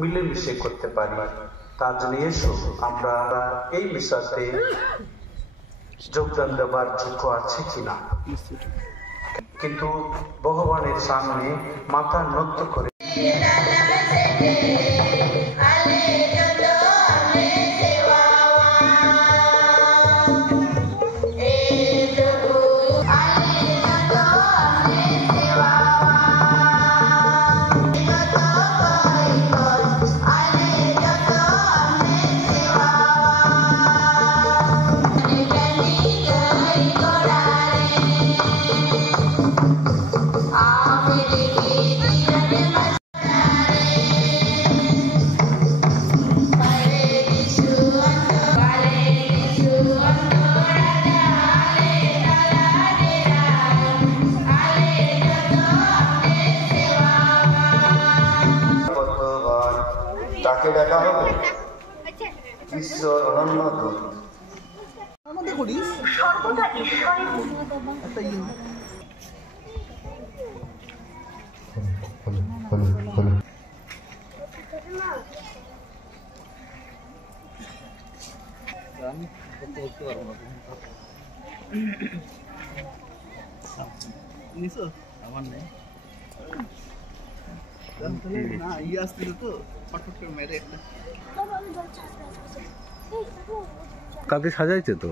মিলেমিশে করতে পারি। তার জন্য এসো আমরা এই মিশাতে যোগদান দেওয়ার যোগ্য আছে কিনা, কিন্তু ভগবানের সামনে মাথা নত করে তাকে দেখা হবে ঈশ্বর অনন্ত সর্বদা ঈশ্বরের আমার নেই না ইয়ে আসছিল তো ফটফট করে মেরে একটা কালকে সাজাইছে তো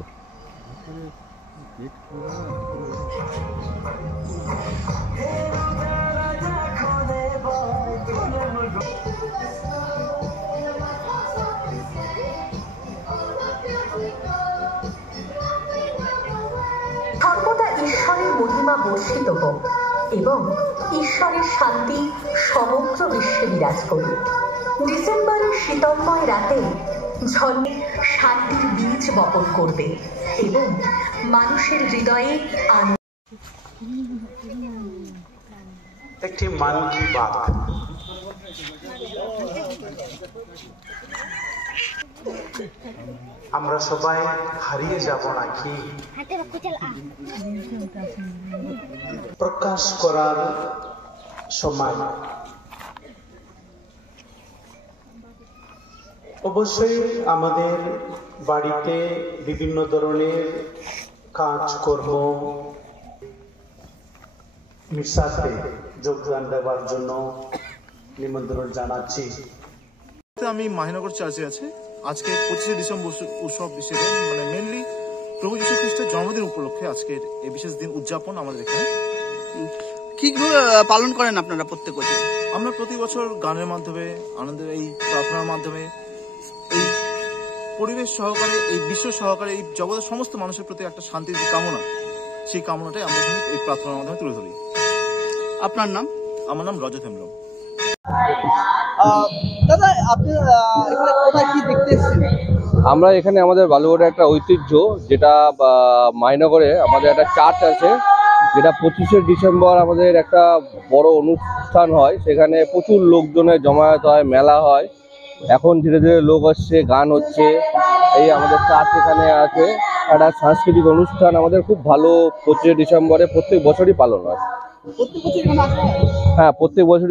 সর্বদা ঈশ্বরের মহিমা বর্ষিত হোক এবং ঈশ্বরের শান্তি সমগ্র বিশ্বে বিরাজ করুক। ডিসেম্বরের শীতলময় রাতে ঝড়ে শান্তির বীজ বপন করবে এবং মানুষের হৃদয়ে একটি মান কি বাত। আমরা সবাই হারিয়ে যাব নাকি প্রকাশ করার সময়? অবশ্যই আমাদের বাড়িতে বিভিন্ন ধরনের কাজকর্ম মিশাতে যোগদান দেওয়ার জন্য নিমন্ত্রণ জানাচ্ছি। আমি মাহিনগর চার্চে আছি। আজকে 25শে ডিসেম্বর উৎসব হিসেবে মানে মেনলি প্রভু যীশু খ্রিস্টের জন্মদিন উপলক্ষে আজকের এই বিশেষ দিন উদযাপন আমাদের এখানে। কিভাবে পালন করেন আপনারা প্রত্যেক বছর? আমরা প্রতি বছর গানের মাধ্যমে, আনন্দের এই প্রার্থনার মাধ্যমে, এই পরিবেশ সহকারে, এই বিশ্ব সহকারে, এই জগতের সমস্ত মানুষের প্রতি একটা শান্তির যে কামনা, সেই কামনাটাই আমরা এখানে এই প্রার্থনার মাধ্যমে তুলে ধরি। আপনার নাম? আমার নাম রজত হেমব্রম। দাদা আপনি এখানে কোথায় কি দেখতে এসেছেন? আমরা এখানে আমাদের বালুঘাটে একটা ঐতিহ্য, যেটা মাইনগরে আমাদের একটা চার্চ আছে, যেটা 25শে ডিসেম্বর আমাদের একটা বড় অনুষ্ঠান হয়। সেখানে প্রচুর লোকজনের জমায়েত হয়, মেলা হয়। এখন ধীরে ধীরে লোক আসছে, গান হচ্ছে। এই আমাদের চার্চ এখানে আছে, একটা সাংস্কৃতিক অনুষ্ঠান আমাদের খুব ভালো 25শে ডিসেম্বরে প্রত্যেক বছরই পালন হয়। প্রত্যেক বছর এখানে আসা হয়? হ্যাঁ, প্রত্যেক বছর।